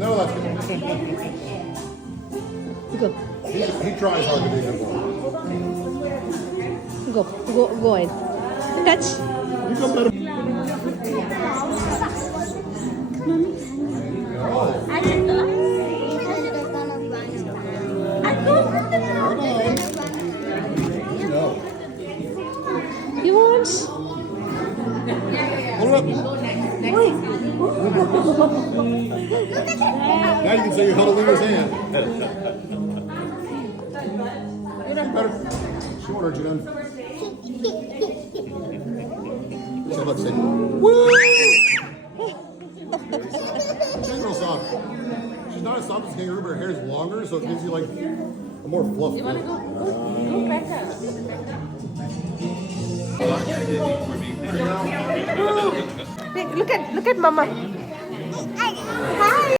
No, that's good. Go. He tries hard to be a good boy. Go in. Touch. You come better. You want? Hold it up. Now you can say you held a leader's hand. Better. She ordered you done. So let's say, woo! Kangaroo soft. She's not as soft as kangaroo, but her hair is longer, so it gives you like a more fluff. You want to go back up? Look at Mama.